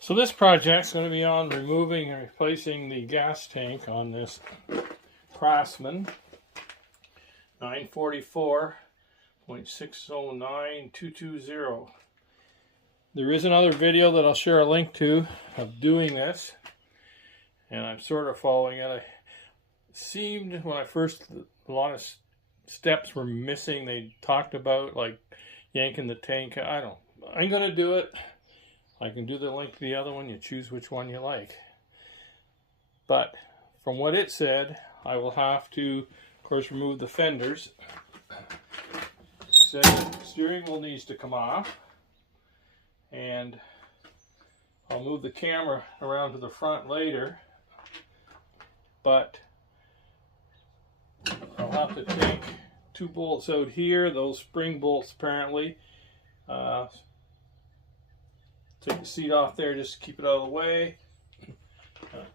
So this project's going to be on removing and replacing the gas tank on this Craftsman 944.609220. There is another video that I'll share a link to of doing this, and I'm sort of following it. It seemed when I first, a lot of steps were missing. They talked about like yanking the tank. I'm going to do it. I can do the link to the other one. You choose which one you like. But from what it said, I will have to, of course, remove the fenders. It said the steering wheel needs to come off. And I'll move the camera around to the front later. But I'll have to take 2 bolts out here. Those spring bolts apparently. Take the seat off there just to keep it out of the way.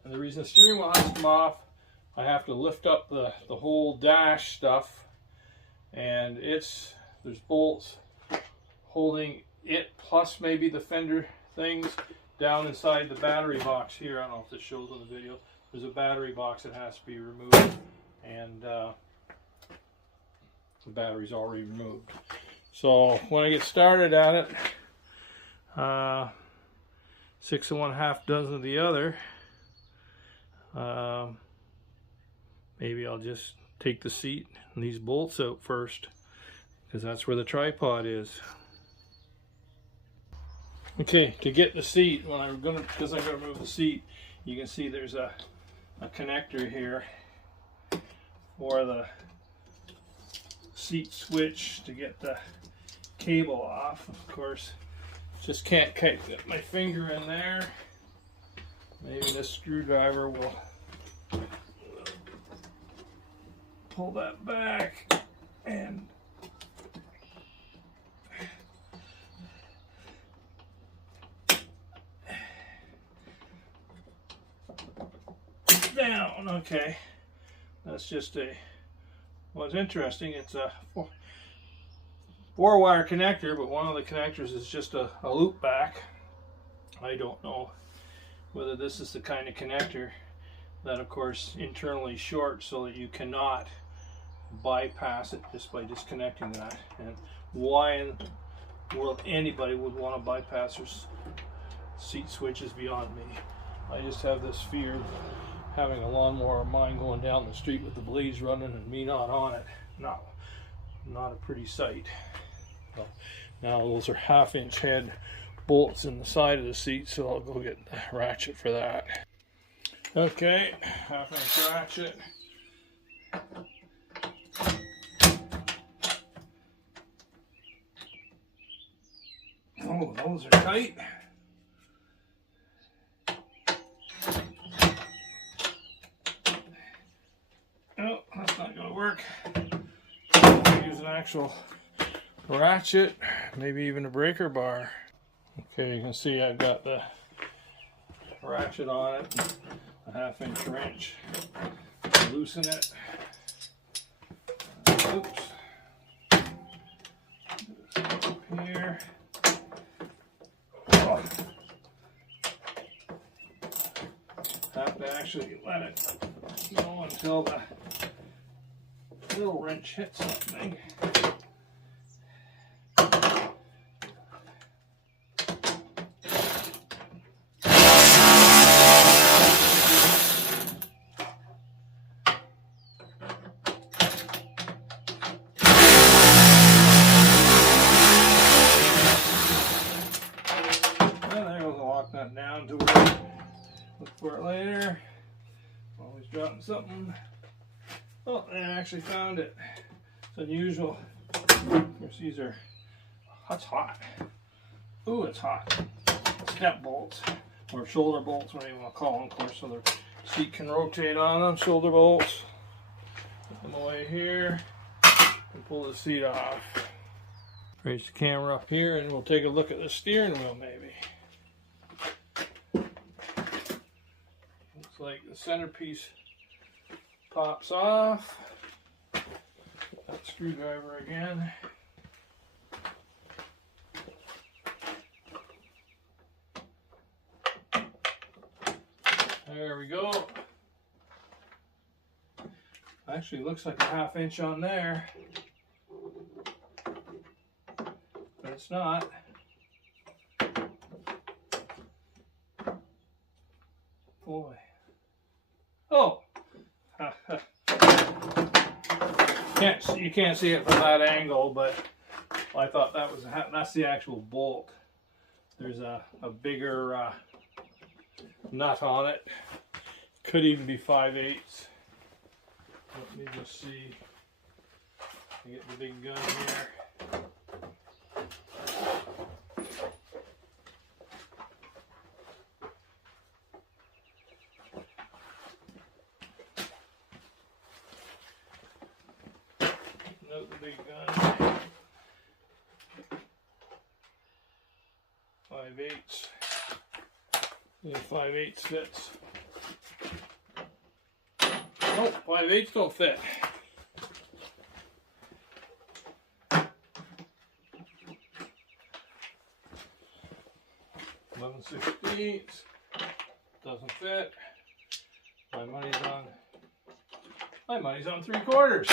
And the reason the steering wheel has to come off, I have to lift up the whole dash stuff, and there's bolts holding it plus maybe the fender things down inside the battery box here. I don't know if this shows on the video. There's a battery box that has to be removed, and the battery's already removed. So when I get started at it, 6 1/2 dozen of the other. Maybe I'll just take the seat and these bolts out first, because that's where the tripod is. Okay, to get the seat, because I'm gonna remove the seat, you can see there's a connector here for the seat switch to get the cable off. Of course, just can't get my finger in there. Maybe this screwdriver will pull that back and down. Okay, that's just what's interesting, it's a 4-wire connector, but one of the connectors is just a loop back. I don't know whether this is the kind of connector that, of course, internally shorts so that you cannot bypass it just by disconnecting that. And why in the world anybody would want to bypass their seat switch is beyond me. I just have this fear of having a lawnmower of mine going down the street with the blades running and me not on it. Not a pretty sight. Well, now those are 1/2-inch head bolts in the side of the seat, so I'll go get the ratchet for that. Okay, 1/2-inch ratchet. Oh, those are tight. Oh, that's not going to work. I'll use an actual ratchet, maybe even a breaker bar. Okay, you can see I've got the ratchet on it, a 1/2-inch wrench. Loosen it. Oops. Up here. Oh. Have to actually let it go until the little wrench hits something. Down to work. Look for it later. Always dropping something. Oh, I actually found it. It's unusual. Of course, these are. That's hot. Ooh, it's hot. Step bolts, or shoulder bolts, whatever you want to call them. Of course, so the seat can rotate on them. Shoulder bolts. Put them away here and pull the seat off. Raise the camera up here, and we'll take a look at the steering wheel, maybe. Like the centerpiece pops off. That screwdriver again. There we go. Actually looks like a 1/2 inch on there, but it's not. Boy. Oh! You can't see it from that angle, but I thought that was that's the actual bolt. There's a bigger nut on it. Could even be 5/8. Let me just see. I get the big gun here. Note the big gun. 5/8. Yeah, 5/8 fits. Nope, 5/8 don't fit. 11/16 doesn't fit. My money's on 3/4.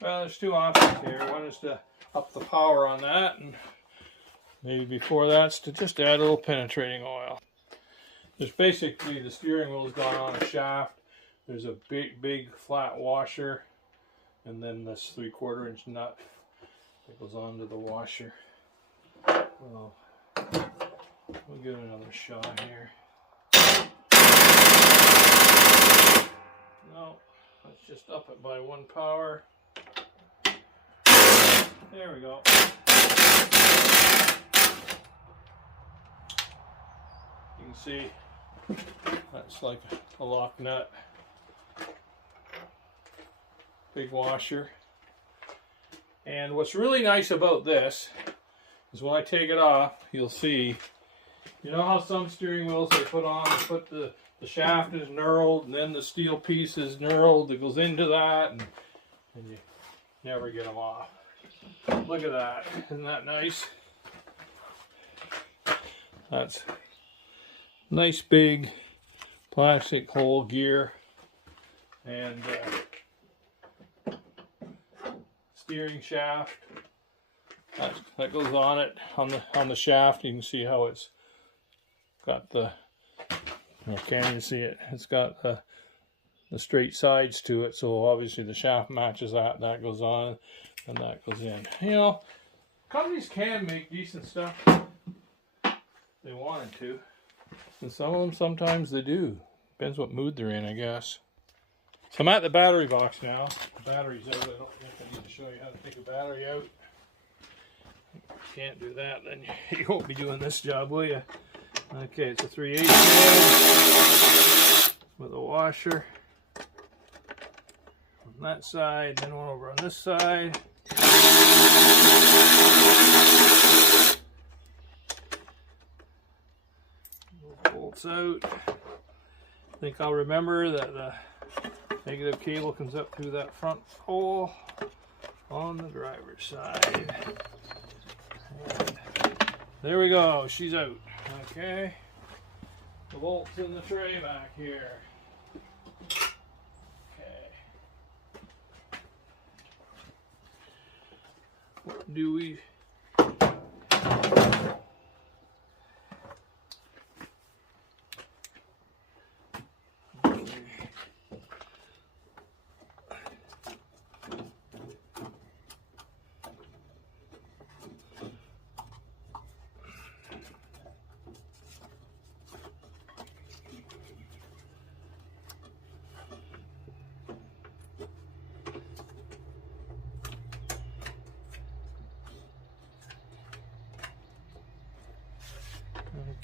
Well, there's two options here. One is to up the power on that, and maybe before that's to just add a little penetrating oil. There's basically, the steering wheel's gone on a shaft. There's a big flat washer, and then this 3/4 inch nut that goes onto the washer. Well, we'll give it another shot here. No, let's just up it by 1 power. There we go. You can see that's like a lock nut. Big washer. And what's really nice about this is when I take it off, you'll see, you know how some steering wheels they put the shaft is knurled, and then the steel piece is knurled that goes into that, and you never get them off. Look at that. Isn't that nice? That's nice big plastic hole gear, and steering shaft that goes on it, on the shaft. You can see how it's got the, can't even see it, it's got the straight sides to it, so obviously the shaft matches that goes on and that goes in. You know, companies can make decent stuff if they wanted to, and some of them sometimes they do. Depends what mood they're in, I guess. So I'm at the battery box now. The battery's out. I don't think I need to show you how to take a battery out. If you can't do that, then you won't be doing this job, will you? Okay, it's a 3/8 with a washer on that side, then one over on this side. Bolts out. I think I'll remember that the negative cable comes up through that front hole on the driver's side. And there we go, she's out. Okay, the bolts in the tray back here. Okay, what do we?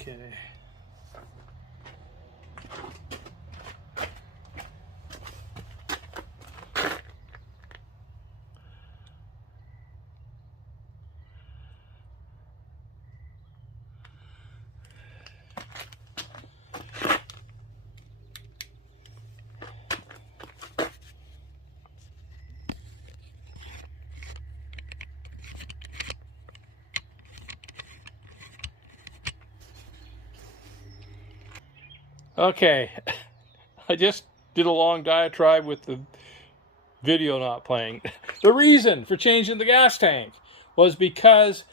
Okay. Okay, I just did a long diatribe with the video not playing. The reason for changing the gas tank was because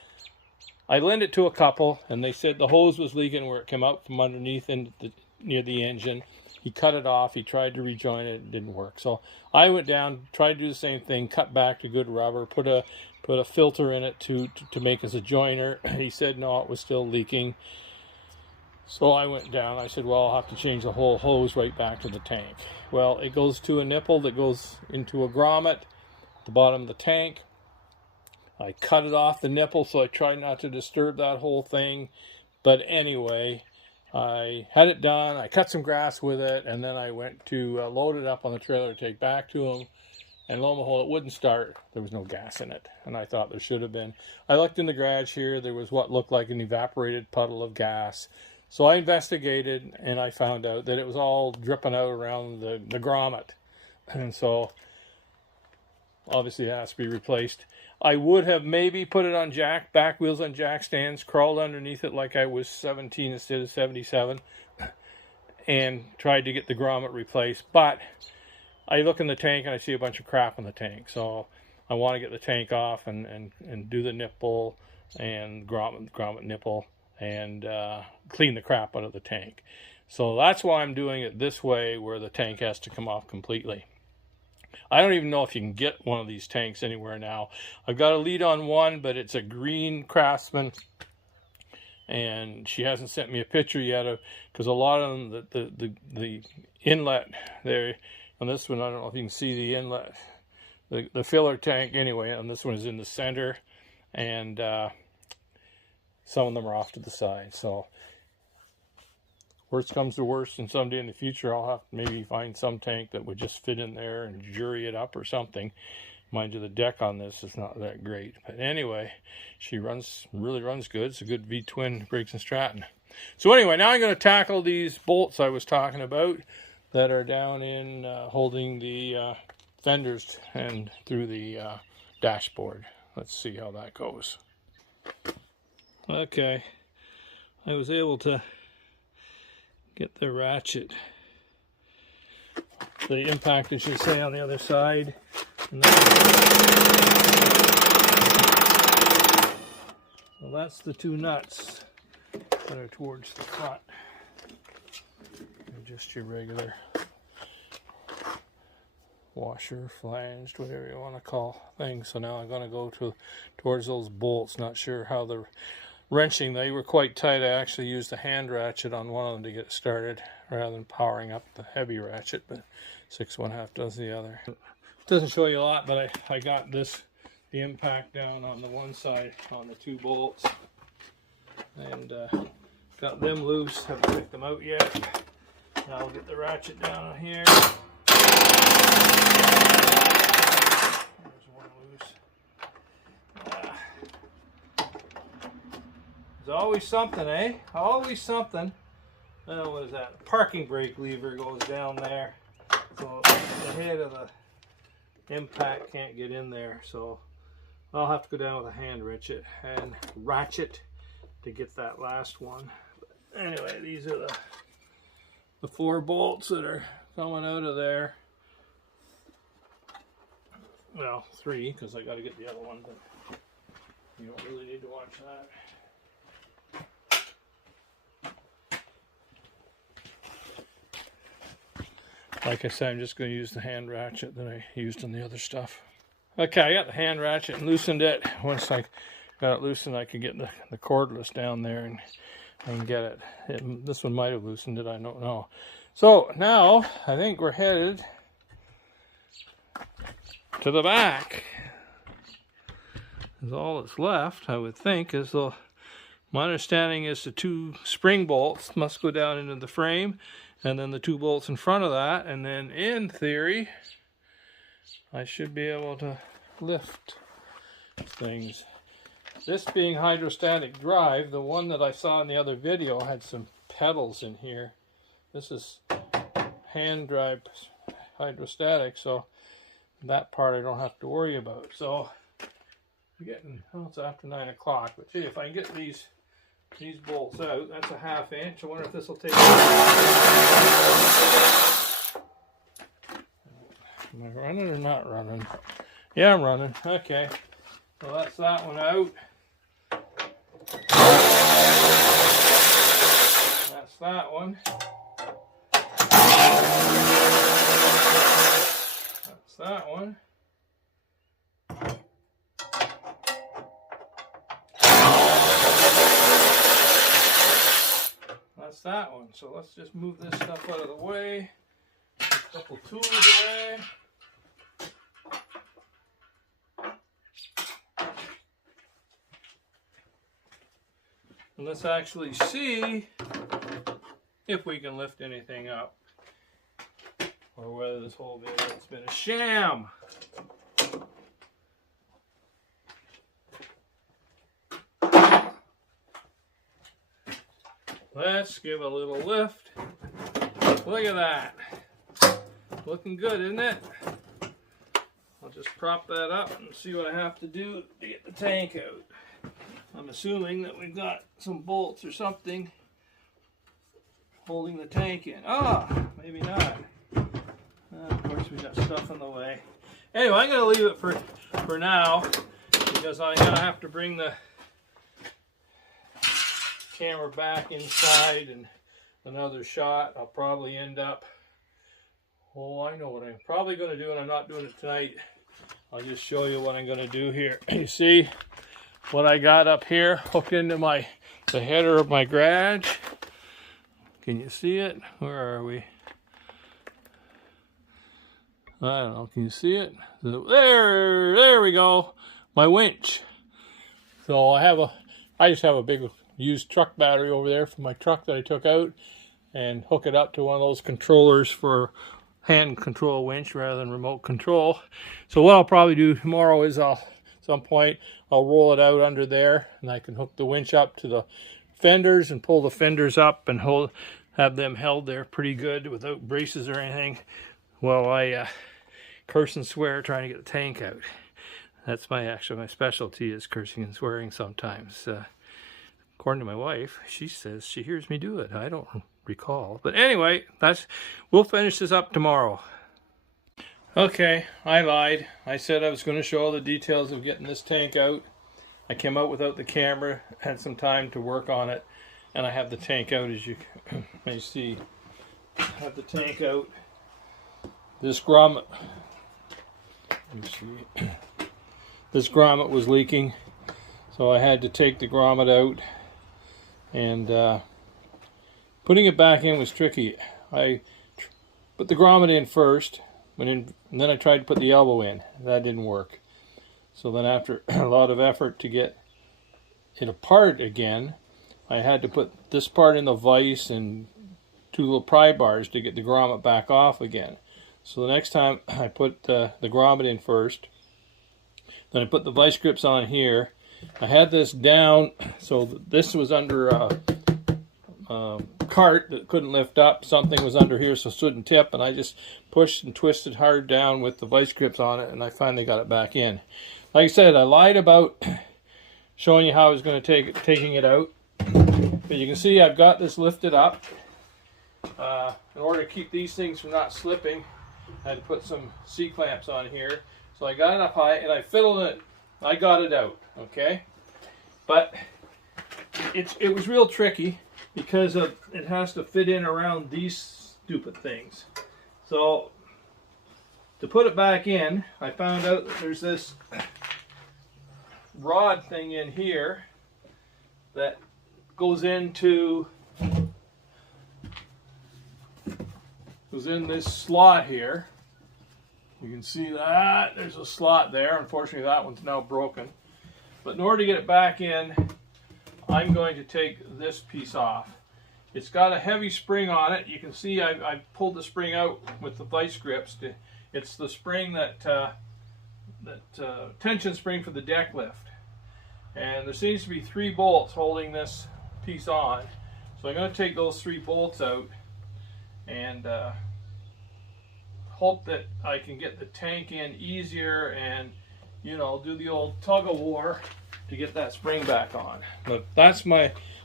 I lent it to a couple, and they said the hose was leaking where it came out from underneath and near the engine. He cut it off. He tried to rejoin it. It didn't work. So I went down, tried to do the same thing, cut back to good rubber, put a filter in it to make as a joiner. He said no, it was still leaking. So I went down. I said, well, I'll have to change the whole hose right back to the tank. Well, it goes to a nipple that goes into a grommet at the bottom of the tank. I cut it off the nipple, so I tried not to disturb that whole thing. But anyway, I had it done. I cut some grass with it, and then I went to load it up on the trailer to take back to him. And lo and behold, it wouldn't start. There was no gas in it, and I thought there should have been. I looked in the garage here. There was what looked like an evaporated puddle of gas. So I investigated, and I found out that it was all dripping out around the grommet. And so, obviously, it has to be replaced. I would have maybe put it on back wheels on jack stands, crawled underneath it like I was 17 instead of 77, and tried to get the grommet replaced. But I look in the tank, and I see a bunch of crap in the tank. So I want to get the tank off and do the nipple and grommet nipple, and clean the crap out of the tank. So that's why I'm doing it this way, where the tank has to come off completely. I don't even know if you can get one of these tanks anywhere now. I've got a lead on one, but it's a green Craftsman, and she hasn't sent me a picture yet, because a lot of them, the inlet there on this one, I don't know if you can see the inlet, the filler tank anyway, and this one is in the center, and some of them are off to the side. So worst comes to worst, and someday in the future I'll have to maybe find some tank that would just fit in there and jury it up or something. Mind you, the deck on this is not that great. But anyway, she really runs good. It's a good V-twin Briggs & Stratton. So anyway, now I'm going to tackle these bolts I was talking about that are down in holding the fenders and through the dashboard. Let's see how that goes. Okay, I was able to get the ratchet, the impact, I should say, on the other side. And well, that's the two nuts that are towards the front. They're just your regular washer, flanged, whatever you want to call things. So now I'm going to go towards those bolts. Not sure how the wrenching, they were quite tight. I actually used the hand ratchet on one of them to get started rather than powering up the heavy ratchet, but 6 1/2 does the other. It doesn't show you a lot, but I got the impact down on the one side on the 2 bolts, and got them loose. Haven't picked them out yet. Now I'll get the ratchet down on here. There's one loose. There's always something, eh? Always something. Oh, what is that? Parking brake lever goes down there. So the head of the impact can't get in there. So I'll have to go down with a hand ratchet to get that last one. But anyway, these are the 4 bolts that are coming out of there. Well, 3, because I got to get the other one, but you don't really need to watch that. Like I said, I'm just going to use the hand ratchet that I used on the other stuff. Okay, I got the hand ratchet and loosened it. Once I got it loosened, I could get the cordless down there and get it. This one might have loosened it, I don't know. So now, I think we're headed to the back. That's all that's left, I would think, is my understanding is the 2 spring bolts must go down into the frame, and then the 2 bolts in front of that, and then in theory I should be able to lift things. This being hydrostatic drive, the one that I saw in the other video had some pedals in here. This is hand drive hydrostatic, so that part I don't have to worry about. So I'm getting, well, it's after 9 o'clock, but gee, if I can get these these bolts out. That's a 1/2 inch. I wonder if this will take. Am I running or not running? Yeah, I'm running. Okay. So that's that one out. That's that one. That's that one. That's that one. So let's just move this stuff out of the way. A couple tools away. And let's actually see if we can lift anything up, or whether this whole video has been a sham. Let's give a little lift. Look at that. Looking good, isn't it? I'll just prop that up and see what I have to do to get the tank out. I'm assuming that we've got some bolts or something holding the tank in. Ah, maybe not. Of course, we got stuff in the way. Anyway, I'm going to leave it for now, because I'm going to have to bring the camera back inside and another shot. I'll probably end up, oh, I know what I'm probably going to do, and I'm not doing it tonight. I'll just show you what I'm going to do here. You see what I got up here hooked into the header of my garage? Can you see it? Where are we? I don't know. Can you see it? There we go. My winch. So I just have a big used truck battery over there for my truck that I took out, and hook it up to one of those controllers for hand control winch rather than remote control. So what I'll probably do tomorrow is at some point I'll roll it out under there, and I can hook the winch up to the fenders and pull the fenders up and have them held there pretty good without braces or anything, while I curse and swear trying to get the tank out. That's my specialty, is cursing and swearing sometimes. According to my wife, she says she hears me do it. I don't recall. But anyway, we'll finish this up tomorrow. Okay, I lied. I said I was going to show all the details of getting this tank out. I came out without the camera, had some time to work on it, and I have the tank out, as you may see. I have the tank out. This grommet, this grommet was leaking, so I had to take the grommet out, and putting it back in was tricky. I put the grommet in first, and then I tried to put the elbow in. That didn't work. So then after a lot of effort to get it apart again, I had to put this part in the vise and 2 little pry bars to get the grommet back off again. So the next time I put the grommet in first, then I put the vise grips on here. I had this down, so this was under a cart that couldn't lift up. Something was under here so it shouldn't tip, and I just pushed and twisted hard down with the vise grips on it, and I finally got it back in. Like I said, I lied about showing you how I was going to taking it out. But you can see I've got this lifted up. In order to keep these things from not slipping, I had to put some C-clamps on here. So I got it up high and I fiddled it. I got it out, okay? But it was real tricky because it has to fit in around these stupid things. So to put it back in, I found out that there's this rod thing in here that goes in this slot here. You can see that there's a slot there. Unfortunately, that one's now broken. But in order to get it back in, I'm going to take this piece off. It's got a heavy spring on it. You can see I pulled the spring out with the vice grips. It's the spring that tension spring for the deck lift. And there seems to be 3 bolts holding this piece on. So I'm going to take those 3 bolts out and hope that I can get the tank in easier and, you know, do the old tug of war to get that spring back on. But that's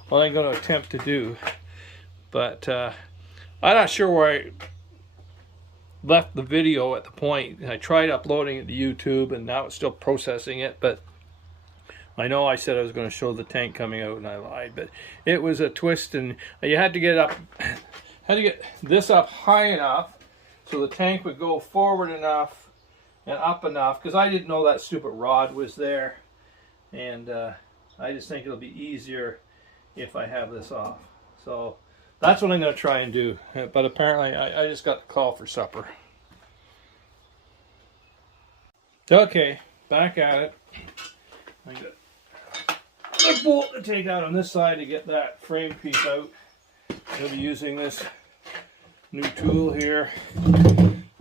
what I'm going to attempt to do. But I'm not sure where I left the video at the point. I tried uploading it to YouTube, and now it's still processing it, but I know I said I was going to show the tank coming out, and I lied. But it was a twist, and you had to get this up high enough so the tank would go forward enough and up enough, because I didn't know that stupid rod was there, and I just think it'll be easier if I have this off. So that's what I'm going to try and do. But apparently I just got the call for supper. Okay, back at it. I got a bolt to take out on this side to get that frame piece out. I'll be using this new tool here.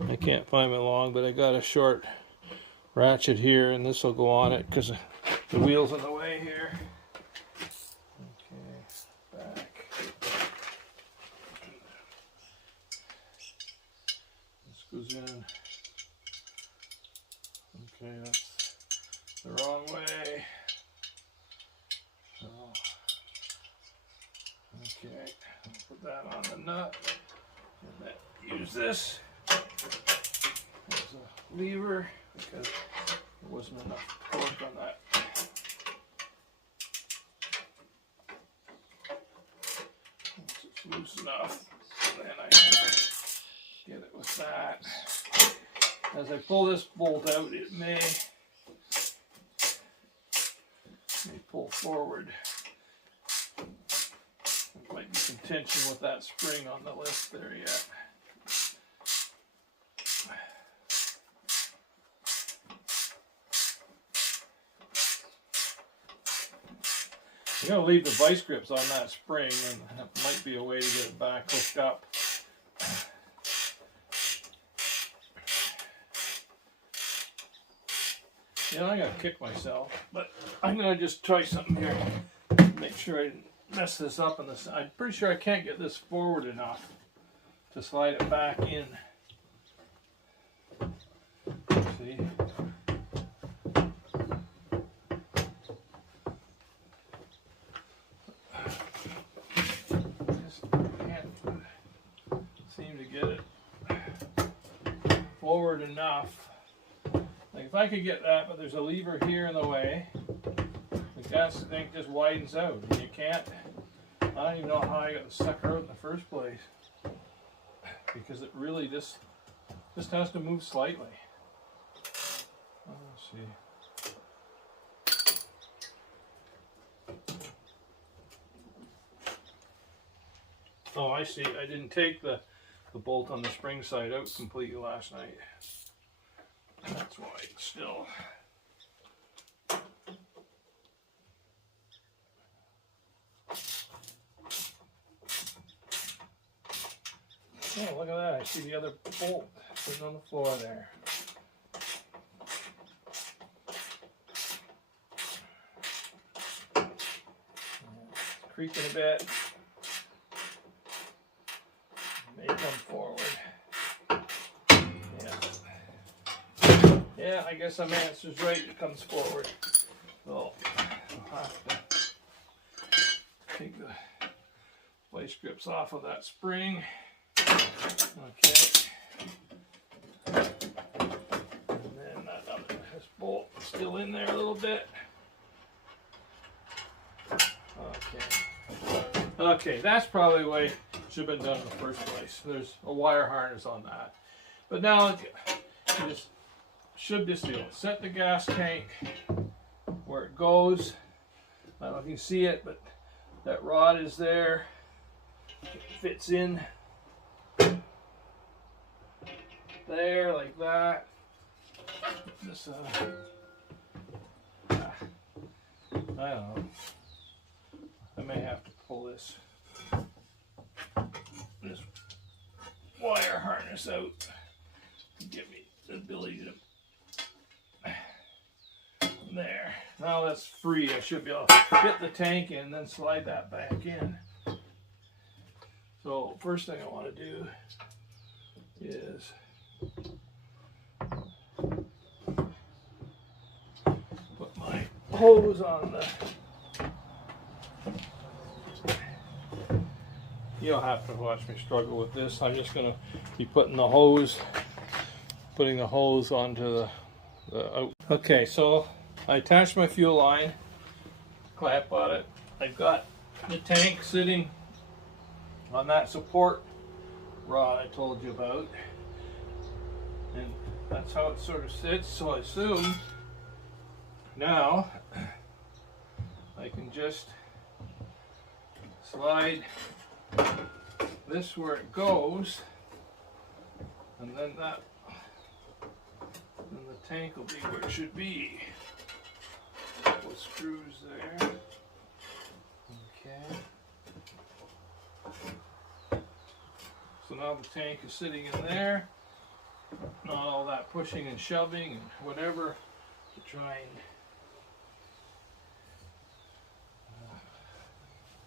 I can't find my long, but I got a short ratchet here, and this will go on it because the wheel's in the way here. Okay, back. This goes in. Okay, that's the wrong way. So, okay, I'll put that on the nut. And then use this as a lever because there wasn't enough torque on that. Once it's loose enough, then I can get it with that. As I pull this bolt out, it may pull forward. There might be some tension with that spring on the lift there yet. I'm going to leave the vice grips on that spring, and that might be a way to get it back hooked up. You know, I gotta kick myself, but I'm gonna just try something here. Make sure I didn't mess this up on this. I'm pretty sure I can't get this forward enough to slide it back in. See? Just can't seem to get it forward enough. Like if I could get that, but there's a lever here in the way, the gas tank just widens out. And you can't, I don't even know how I got the sucker out in the first place. Because it really just has to move slightly. Let's see. Oh, I see. I didn't take the bolt on the spring side out completely last night. That's why it's still. Oh, look at that. I see the other bolt sitting on the floor there. It's creaking a bit. May come forward. Yeah, I guess my answer's right. It comes forward. So I'll have to take the vice grips off of that spring. Okay. And then this bolt is still in there a little bit. Okay. Okay, that's probably the way it should have been done in the first place. There's a wire harness on that. But now you just should just be able to set the gas tank where it goes. I don't know if you can see it, but that rod is there. It fits in there like that. Just, I don't know. I may have to pull this wire harness out to give me the ability to. There. Now that's free. I should be able to fit the tank in and then slide that back in. So first thing I want to do is put my hose on the you'll have to watch me struggle with this. I'm just going to be putting the hose onto the out. Okay, so I attached my fuel line, clamp on it. I've got the tank sitting on that support rod I told you about, and that's how it sort of sits. So I assume now I can just slide this where it goes, and then the tank will be where it should be. Couple of screws there. Okay. So now the tank is sitting in there. Not all that pushing and shoving and whatever to try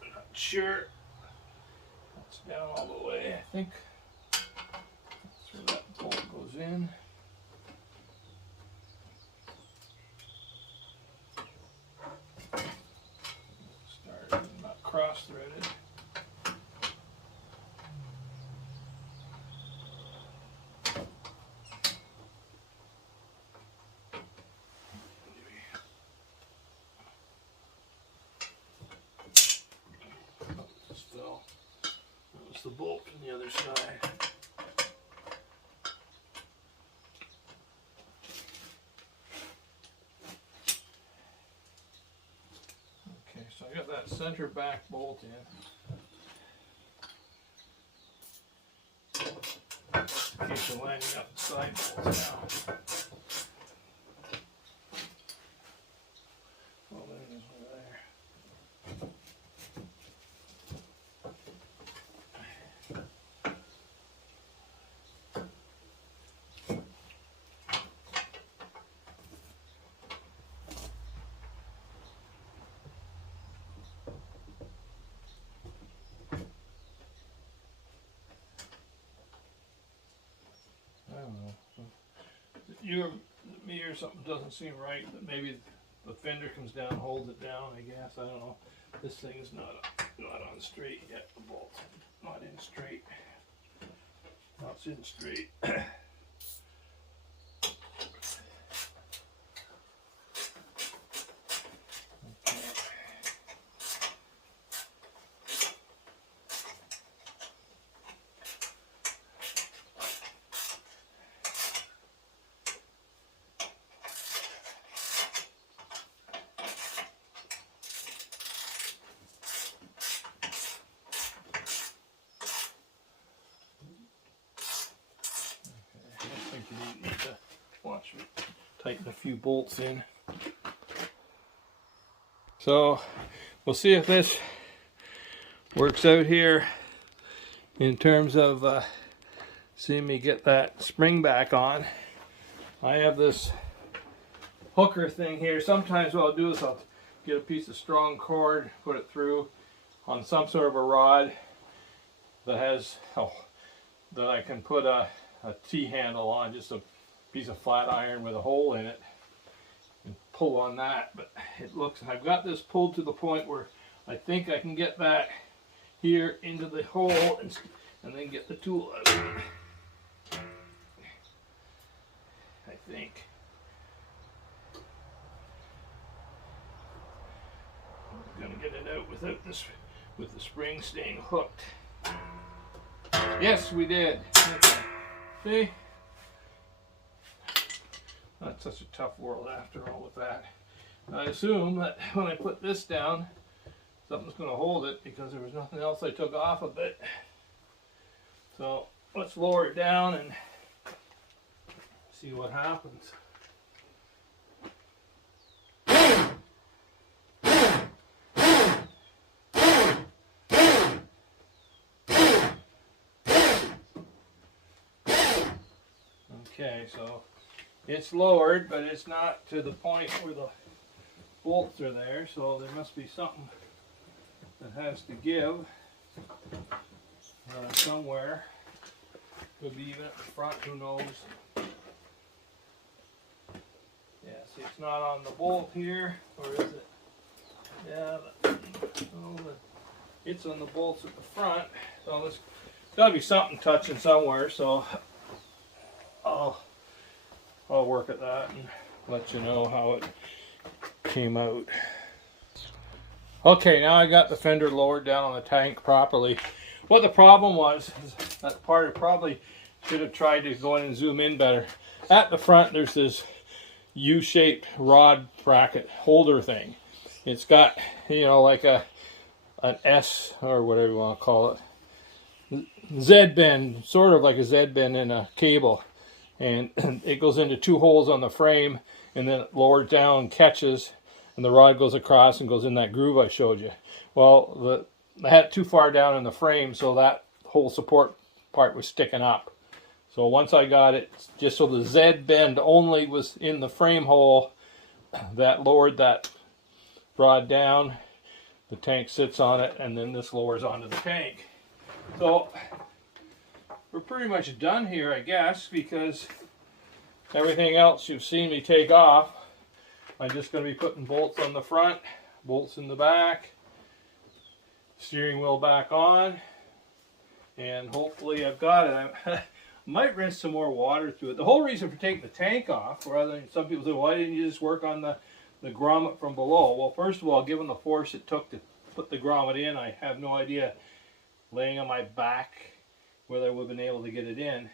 and not sure. That's down all the way, I think. That's where that bolt goes in. Start not cross-threaded. The bolt on the other side. Okay, so I got that center back bolt in. In case I'm lining up the side bolts now. Well, there it is over there. I don't know. So me or something doesn't seem right. That maybe the fender comes down, holds it down. I guess I don't know. This thing is not on straight yet. The bolt not in straight. Not in straight. You need to watch me tighten a few bolts in. So we'll see if this works out here in terms of seeing me get that spring back on. I have this hooker thing here. Sometimes what I'll do is I'll get a piece of strong cord, put it through on some sort of a rod that has that I can put a T-handle on, just a piece of flat iron with a hole in it, and pull on that. But it looks, I've got this pulled to the point where I think I can get that here into the hole and then get the tool out. I think. I'm gonna get it out without this, with the spring staying hooked. Yes, we did. Okay. See? Not such a tough world after all with that. I assume that when I put this down, something's going to hold it because there was nothing else I took off of it. So let's lower it down and see what happens. Okay, so it's lowered, but it's not to the point where the bolts are there, so there must be something that has to give somewhere. Could be even at the front, who knows. Yeah, see, it's not on the bolt here, or is it? Yeah, but, oh, it's on the bolts at the front. So there's got to be something touching somewhere. So I'll work at that and let you know how it came out. Okay, now I got the fender lowered down on the tank properly. What the problem was, that part I probably should have tried to go in and zoom in better. At the front there's this U-shaped rod bracket holder thing. It's got, you know, like an S or whatever you want to call it. Z-bend, sort of like a Z-bend in a cable. And it goes into two holes on the frame and then it lowers down, catches, and the rod goes across and goes in that groove I showed you. Well, I had it too far down in the frame, so that whole support part was sticking up. So once I got it, just so the Z bend only was in the frame hole, that lowered that rod down. The tank sits on it, and then this lowers onto the tank. So we're pretty much done here, I guess, because everything else you've seen me take off. I'm just going to be putting bolts on the front, bolts in the back, steering wheel back on, and hopefully I've got it. I might rinse some more water through it. The whole reason for taking the tank off, rather than some people say, why didn't you just work on the grommet from below? Well, first of all, given the force it took to put the grommet in, I have no idea, laying on my back, whether I would have been able to get it in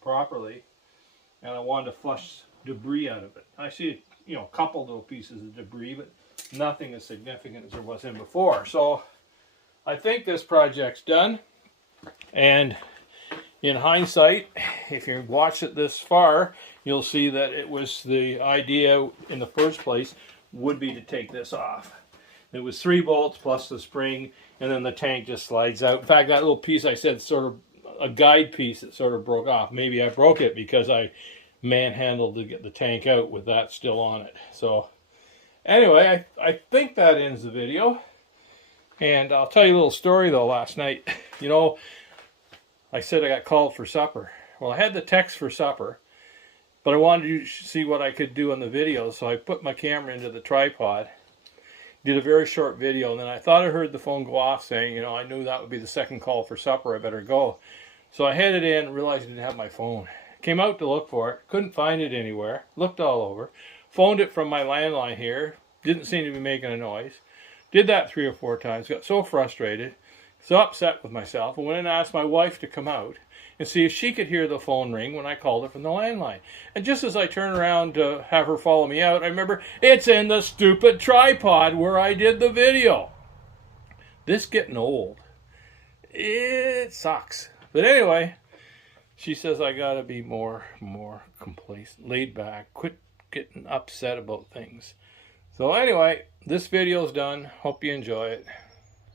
properly. And I wanted to flush debris out of it. I see, you know, a couple little pieces of debris, but nothing as significant as there was in before. So I think this project's done. And in hindsight, if you watched it this far, you'll see that it was the idea in the first place would be to take this off. It was 3 bolts plus the spring, and then the tank just slides out. In fact, that little piece I said, sort of a guide piece that sort of broke off. Maybe I broke it because I manhandled to get the tank out with that still on it. So anyway, I think that ends the video. And I'll tell you a little story though. Last night, you know, I said I got called for supper. Well, I had the text for supper, but I wanted to see what I could do on the video, so I put my camera into the tripod, did a very short video, and then I thought I heard the phone go off saying, you know, I knew that would be the second call for supper, I better go. So I headed in and realized I didn't have my phone. Came out to look for it, couldn't find it anywhere, looked all over, phoned it from my landline here, didn't seem to be making a noise. Did that 3 or 4 times, got so frustrated, so upset with myself, and went and asked my wife to come out and see if she could hear the phone ring when I called her from the landline. And just as I turned around to have her follow me out, I remember, it's in the stupid tripod where I did the video. This getting old. It sucks. But anyway, she says I gotta be more complacent, laid back, quit getting upset about things. So anyway, this video's done. Hope you enjoy it.